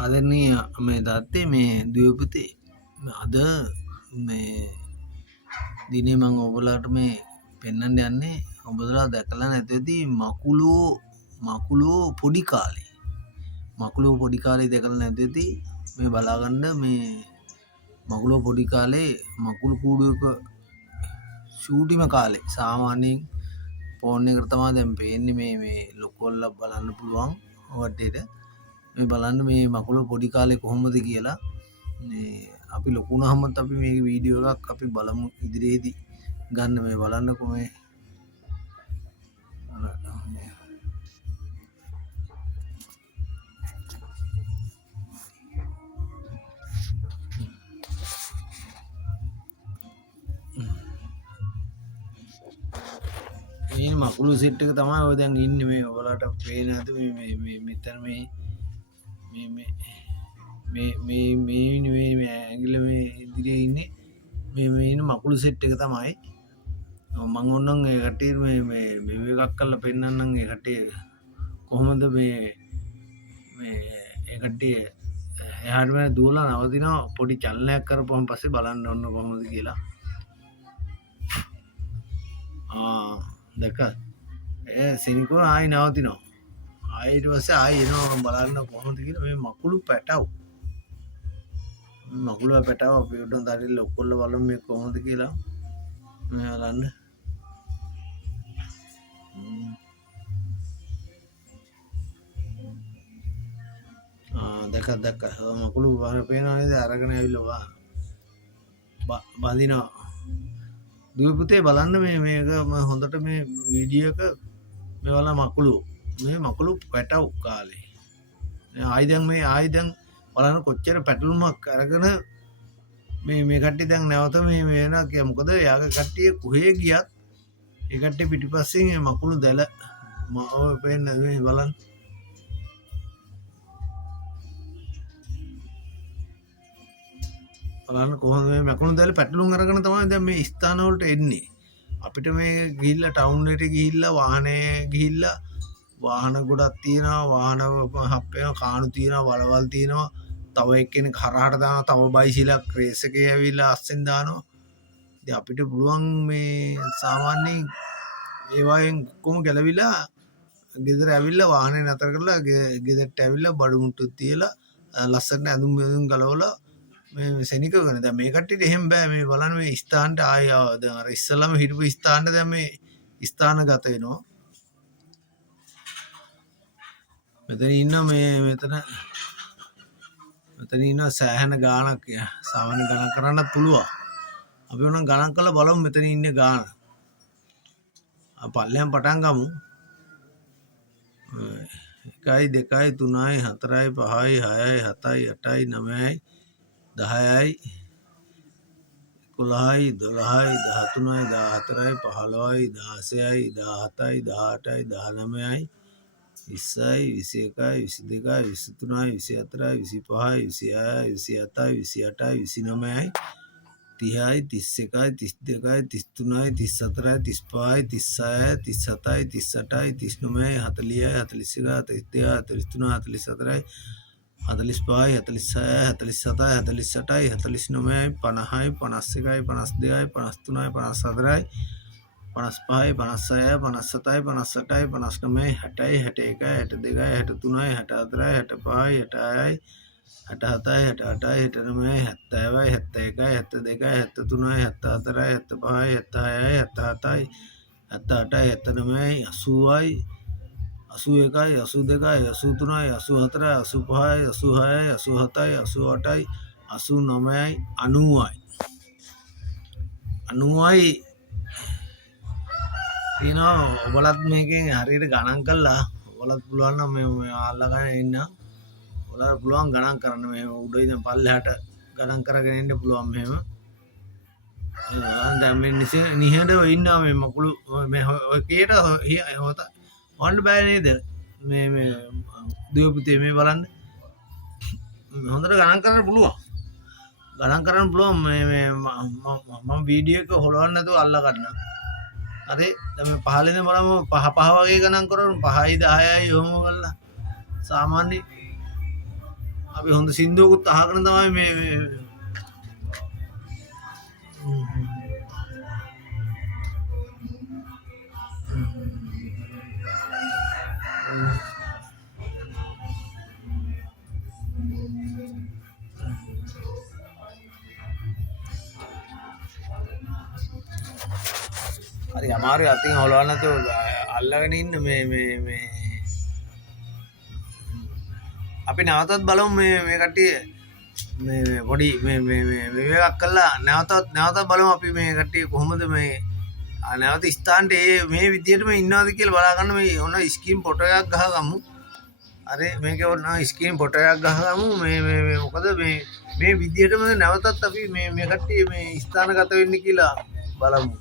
ආදරණීය මේ දත්තේ මේ දුවපුතේ අද මේ දිනේ මම ඔයගොල්ලන්ට මේ පෙන්වන්න යන්නේ ඔබලා දැකලා නැති ඇති මකුලෝ පොඩි කාලේ දැකලා නැති ඇති මේ බලාගන්න මේ මකුලෝ පොඩි කාලේ මකුළු කූඩුවක ෂූටිම කාලේ සාමාන්‍යයෙන් ෆෝන් එකට තමයි දැන් පේන්නේ මේ ලොකුවලා බලන්න පුළුවන් වටේට මේ බලන්න මේ මකුළු පොඩි කාලේ කොහොමද කියලා මේ අපි ලොකු වුණාමත් අපි මේක වීඩියෝ එකක් අපි බලමු ඉදිරියේදී ගන්න මේ බලන්නකො මේ මේ මකුළු සෙට් එක තමයි ඔය දැන් ඉන්නේ මේ ඔයාලට පේන නැද මේ මෙතන මේ ඇඟිල්ල මේ ඉදිරියේ ඉන්නේ මේ ඉන්න මකුළු සෙට් එක තමයි මම ඕනනම් ඒ කට්ටිය මේ එකක් කරලා පෙන්නන්නම් ඒ කට්ටිය කොහොමද මේ ඒ කට්ටිය එහාට මෙහාට දුවලා නවතිනවා පොඩි චලනයක් කරපුවම පස්සේ බලන්න ඕන කොහොමද කියලා දැක්කද සෙනිකෝ ආයි නවතිනවා ආයි ඊට පස්සේ ආයි එනවා බලන්න කොහොමද කියලා මේ මකුළු පැටව අපි උඩන් දාලා ඔක්කොල්ල බලමු මේ කොහොමද කියලා මේ බලන්න දැක්ක මකුළු වර පේනවා නේද අරගෙන ඇවිල්ලා බඳිනවා දුව පුතේ බලන්න මේක හොඳට මේ වීඩියෝ එක මේ වල මකුළු පැටව කාලේ ආයි දැන් බලන්න කොච්චර පැටලුමක් අරගෙන මේ කට්ටිය දැන් නැවත මේ වෙනවා කිය මොකද යාගේ කට්ටිය කොහේ ගියත් ඒ කට්ටිය පිටිපස්සෙන් මේ මකුළු දැල ඔය පේන්න මේ බලන්න කොහොමද මේ මකුළු දැල පැටලුම් අරගෙන තමයි දැන් මේ ස්ථාන වලට එන්නේ අපිට මේ ගිහිල්ලා ටවුන් එකට ගිහිල්ලා වාහනේ ගිහිල්ලා වාහන ගොඩක් තියෙනවා වාහන හප්පේනවා කාණු තියෙනවා වලවල් තියෙනවා තව එක්කෙනෙක් හරහට දානවා තව බයිසිලක් රේස් එකේ ඇවිල්ලා අස්සෙන් දානවා ඉතින් අපිට පුළුවන් මේ සාමාන්‍යයෙන් ඒ වගේ කොහොම ගැලවිලා ගෙදර ඇවිල්ලා වාහනේ නතර කරලා ගෙදරට ඇවිල්ලා බඩු මුට්ටු තියලා ලස්සනට ඇඳුම් ගලවලා මේ සෙනික කරන දැන් මේ කට්ටියට එහෙම බෑ මේ බලන්න මේ ස්ථානට ආය දැන් අර ඉස්සලම හිටපු ස්ථානට දැන් මේ ස්ථානගත වෙනවා මෙතන ඉන්න මෙතන ඉන්න සෑහෙන ගාණක් සාමාන්‍ය ගණන් කරන්නත් පුළුවන් අපි උනම් ගණන් කරලා බලමු මෙතන ඉන්නේ ගාණ පල්ලෙන් පටන් ගමු 1 2 3 4 5 6 7 8 9 10යි 11යි 12යි 13යි 14යි 15යි 16යි 17යි 18යි 19යි 20යි 21යි 22යි 23යි 24යි 25යි 26යි 27යි 28යි 29යි 30යි 31යි 32යි 33යි 34යි 35යි 36යි 37යි 38යි 39යි 40යි 41යි 42යි 43යි 44යි 45යි 46යි 47යි 48යි 49යි 50යි 51යි 52යි 53යි 54යි 55යි 56යි 57යි 58යි 59යි 60යි 61යි 62යි 63යි 64යි 65යි 66යි 67යි 68යි 69යි 70යි 71යි 72යි 73යි 74යි 75යි 76යි 77යි 78යි 79යි 80යි 81යි 82යි 83යි 84යි 85යි 86යි 87යි 88යි 89යි 90යි තියෙනවා ඔබලත් මේකෙන් හරියට ගණන් කළා ඔබලත් පුළුවන් නම් මේ අල්ලගෙන ඉන්න ඔයාලට පුළුවන් ගණන් කරන්න මේ උඩ ඉඳන් පල්ලෙහාට ගණන් කරගෙන ඉන්න පුළුවන් මෙහෙම දැන් මේ නිහඬව ඉන්නවා මේ මකුළු මේ ඔය කීයට හොත වන්න බෑ නේද මේ දුව පුතේ මේ බලන්න හොඳට ගණන් කරන්න පුළුවන් මේ මම වීඩියෝ එක හොලවන්න නැතුව අල්ල ගන්න හරි දැන් මේ පහලින්ද බලමු පහ වගේ ගණන් කරමු 5යි 10යි ඔහොම කරලා සාමාන්‍ය අපි හොඳ සින්දුවකුත් අහගෙන තමයි මේ හරි අමාරුයි අතින් හොලවන්න නැතුව අල්ලගෙන ඉන්න මේ අපි නැවතත් බලමු මේ කට්ටිය මේ පොඩි මේකක් කළා නැවතත් බලමු අපි මේ කට්ටිය කොහොමද මේ නැවත ස්ථානට මේ විදියටම ඉන්නවද කියලා බලා ගන්න. මේ ඔන්න ස්ක්‍රීන් ෆොටෝ එකක් ගහගමු. අර මේක ඔන්න ස්ක්‍රීන් ෆොටෝ එකක් ගහගමු. මේ මොකද මේ විදියටම නැවතත් අපි මේ කට්ටිය මේ ස්ථානගත වෙන්නේ කියලා බලමු.